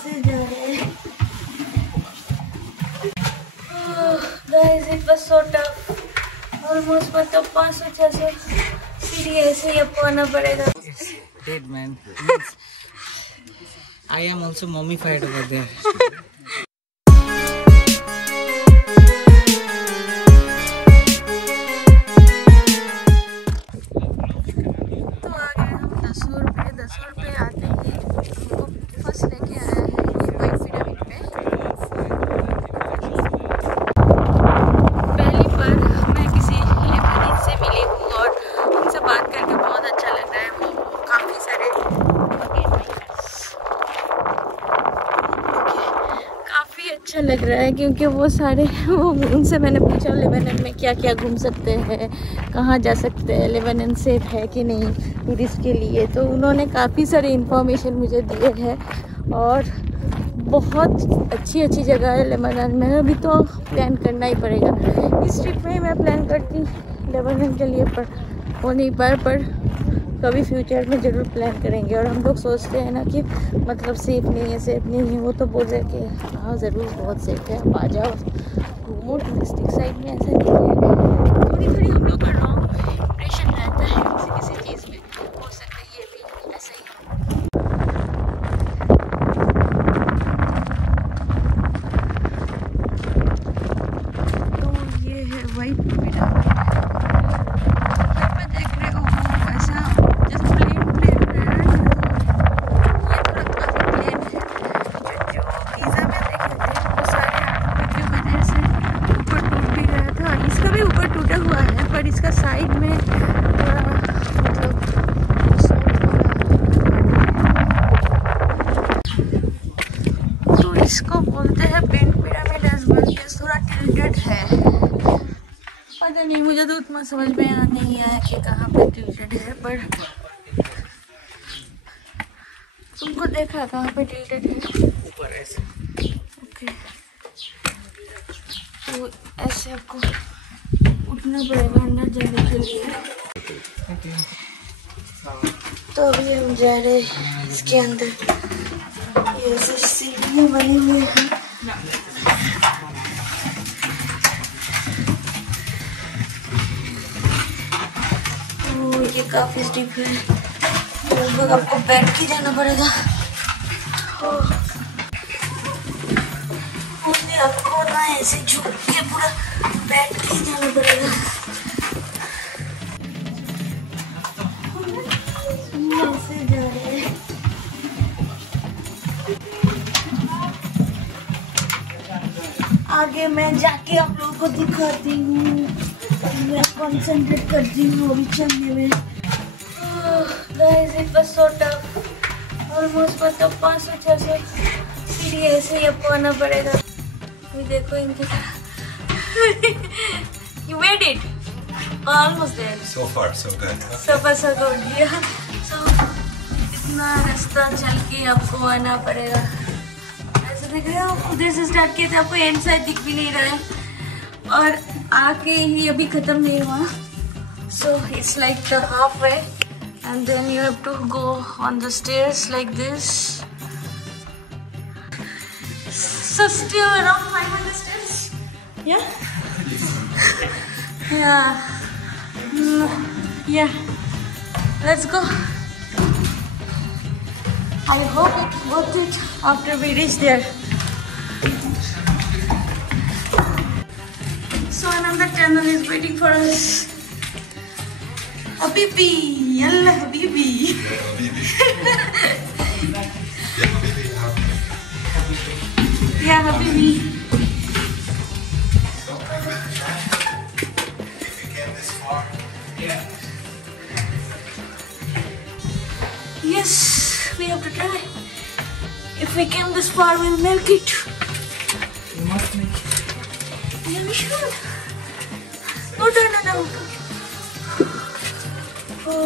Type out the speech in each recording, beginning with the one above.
ऐसे जा रहे हैं। Guys it was so tough, almost मतलब 500-600 सीढ़ी ऐसे ही आपको आना पड़ेगा। Dead man. I am also mummified over there. तो आ गए हम 10 रुपये आते ही हमको फर्स्ट लेके आया है ये वाइट पिरामिड पे। पहली बार मैं किसी लेबनानी से मिली हूँ और उनसे बात करके बहुत अच्छा लग रहा है। वो काफ़ी सारे काफ़ी अच्छा लग रहा है क्योंकि वो उनसे मैंने पूछा लेबनान में क्या क्या घूम सकते हैं, कहाँ जा सकते हैं, लेबनान सेफ है कि नहीं टूरिस्ट के लिए। तो उन्होंने काफ़ी सारी इन्फॉर्मेशन मुझे दिए हैं और बहुत अच्छी जगह है लेबनान में। अभी तो प्लान करना ही पड़ेगा। इस ट्रिप में ही मैं प्लान करती लेबनान के लिए, पर हो नहीं पाए, पर कभी फ्यूचर में ज़रूर प्लान करेंगे। और हम लोग सोचते हैं ना कि मतलब सेफ़ नहीं है। वो तो बोल रहे कि हाँ ज़रूर बहुत सेफ है, आप आ जाओ घूमो। टूरिस्टिक साइड में ऐसा नहीं है। थोड़ी हम लोग का रॉन्ग इंप्रेशन रहता है किसी चीज़ में। हो सकता है ये भी ऐसा ही हो। तो ये है वाइट पिरामिड। इसका साइड में मतलब तो इसको बोलते हैं पेंट पिरामिड एज वेल। थोड़ा टिल्टेड है, पता नहीं, मुझे तो उतना समझ में नहीं आया कि कहाँ पे टिल्टेड है, पर तुमको देखा कहाँ पे टिल्टेड है? ऊपर ऐसे। ओके, तो ऐसे आपको उठना पड़ेगा अंदर जाने के लिए। तो अभी हम जा रहे हैं इसके अंदर। ये ऐसे सीढ़ियाँ बनी हुई हैं। तो ये काफी स्टीप है, लगभग आपको बैठ के जाना पड़ेगा। आपको ना ऐसे झुक के पूरा बैठ के जाना पड़ेगा। ऐसे जा रहे हैं। आगे मैं जाके आप लोगों को दिखाती हूँ। मैं कंसंट्रेट करती हूँ अभी चलने में। Guys it was so tough, almost मतलब 500-600 सीढ़ी ऐसे ही आपको आना पड़ेगा। ये देखो इनकी You made it. Almost there. So far, so good. So far, so good. Yeah. So इतना रास्ता चल के आपको आना पड़ेगा। ऐसे देख रहे हो, उधर से स्टार्ट किए थे, आपको एंड साइड दिख भी नहीं रहा है और आके ही अभी खत्म नहीं हुआ। So it's like the halfway, and then you have to go on the stairs like this. So still around 500 steps. Yeah. Yeah. Let's go. I hope it's worth it after we reach there. So another tunnel is waiting for us. Habibi, yalla Habibi. Yeah, Habibi. Yes, we have to try. If we came this far, we'll make it. You must make it. Yeah, we should. Oh, no. Oh.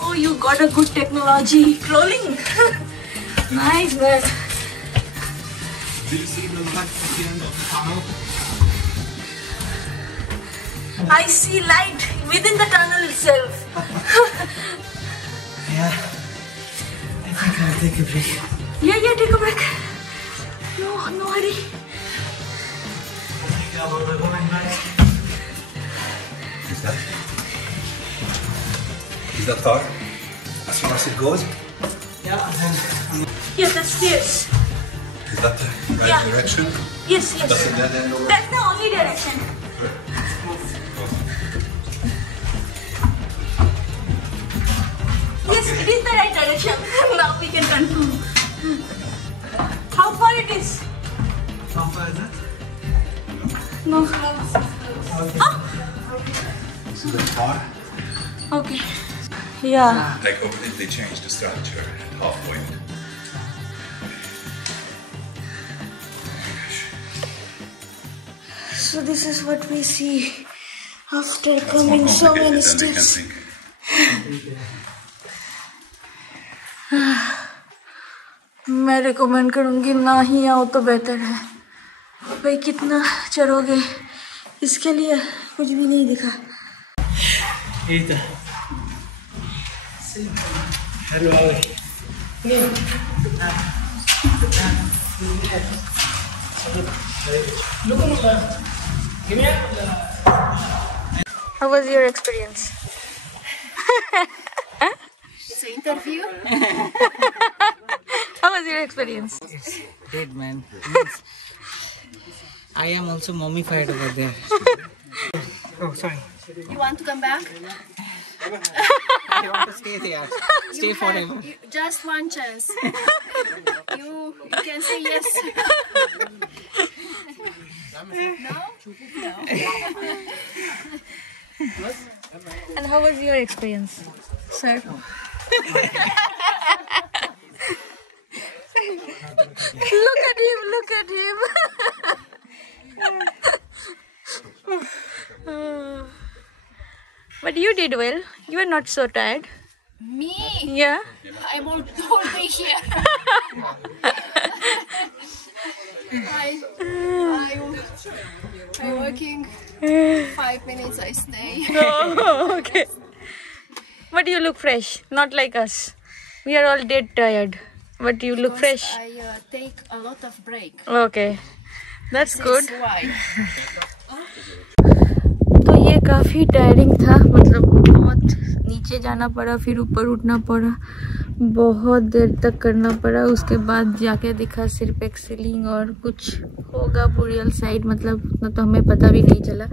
Oh, you got a good technology. Crawling. Nice, man. Do you see the light at the end of the tunnel? I see light within the tunnel itself. Yeah. I think I'll take a break. Yeah, take a break. No hurry. Yeah, but we're going back. Is that far? As far as it goes? Yeah, and then Yeah, that's stairs. Is that the right Yeah. direction? Yes. Doesn't that end over? That's the only direction. Yes, it is the right direction. Now we can confirm. How far it is? how far is that? No. Is that far? Okay. Yeah. They completely changed the structure at half point. So this is what we see after That's more coming so many complicated than they can steps. think. मैं recommend करूँगी ना ही आओ तो बेहतर है भाई। कितना चढ़ोगे, इसके लिए कुछ भी नहीं दिखा। Eita. Hello. How was your experience? It's an interview. How was your experience? It's dead, man. I am also mummified over there. Oh, sorry. You want to come back? I want to stay there. Stay forever. Just one chance. You can say yes. No? And how was your experience, sir? Look at him. But you did well. You are not so tired. Me? Yeah. I'm all day here. I'm working. 5 minutes I stay. Oh, okay. But you look fresh, not like us. We are all dead tired. But you look fresh. I take a lot of break. Okay. That's good. That's why. तो ये काफ़ी tiring था, मतलब बहुत नीचे जाना पड़ा, फिर ऊपर उठना पड़ा, बहुत देर तक करना पड़ा। उसके बाद जाके दिखा सिर्फ एक सीलिंग और कुछ होगा बुरियल साइड, मतलब उतना तो हमें पता भी नहीं चला।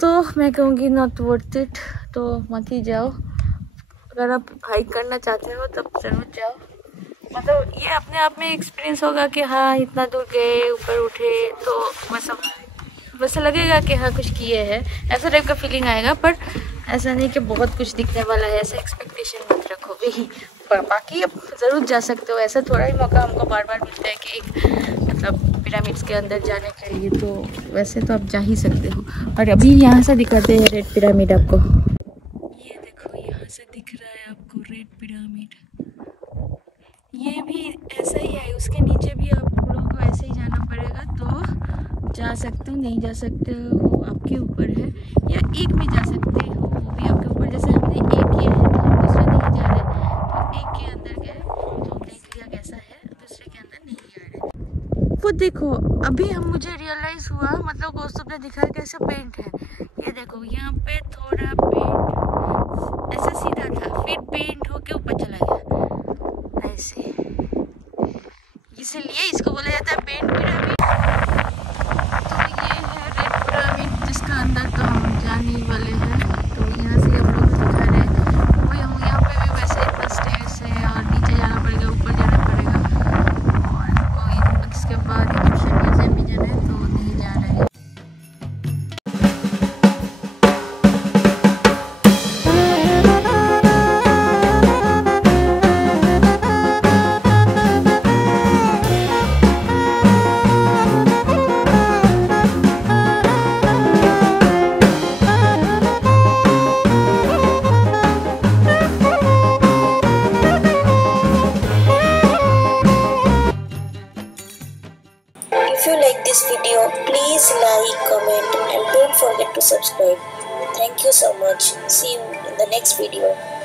तो मैं कहूँगी नॉट वर्थ इट, तो मत ही जाओ। अगर आप हाइक करना चाहते हो तब जरूर जाओ, मतलब ये अपने आप में एक्सपीरियंस होगा कि हाँ इतना दूर गए, ऊपर उठे, तो वैसा लगेगा कि हाँ कुछ किए हैं, ऐसा टाइप का फीलिंग आएगा। पर ऐसा नहीं कि बहुत कुछ दिखने वाला है, ऐसा एक्सपेक्टेशन मत रखो भी। बाकी आप ज़रूर जा सकते हो, ऐसा थोड़ा ही मौका हमको बार बार मिलता है कि एक मतलब पिरामिड्स के अंदर जाने के लिए, तो वैसे तो आप जा ही सकते हो। और अभी यहाँ से दिखाते हैं रेड पिरामिड आपको। ये देखो यहाँ से दिख रहा है आपको रेड पिरामिड। ये भी ऐसा ही है, उसके नीचे भी आप लोगों को ऐसे ही जाना पड़ेगा, तो जा सकते हो, नहीं जा सकते हो आपके ऊपर है, या एक में जा सकते हो वो भी आपके ऊपर। जैसे हमने एक किया है तो हम दूसरे नहीं जा रहे, तो एक के अंदर गए तो देख लिया कैसा है, दूसरे के अंदर नहीं जा रहे। वो देखो अभी मुझे रियलाइज़ हुआ, मतलब कौस्तुभ ने दिखाया कैसे पेंट है। ये देखो यहाँ पे थोड़ा पेंट ऐसा सीधा था, फिर पेंट होके ऊपर चला गया ऐसे, इसलिए इसको बोला जाता है पेंट पिरामिड। तो ये है रेड पिरामिड, जिसका अंदर तो हम जाने वाले हैं। तो यहाँ से हम लोग दिखा रहे हैं, वो यहाँ पे भी वैसे इतना स्टेयर्स है और नीचे जाना पड़ेगा, ऊपर जाना पड़ेगा, और इसके बाद इजिप्शियन म्यूजियम भी जाना है, तो नहीं जा रहे हैं। If you like this video, please like, comment and don't Don't forget to subscribe. Thank you so much. See you in the next video.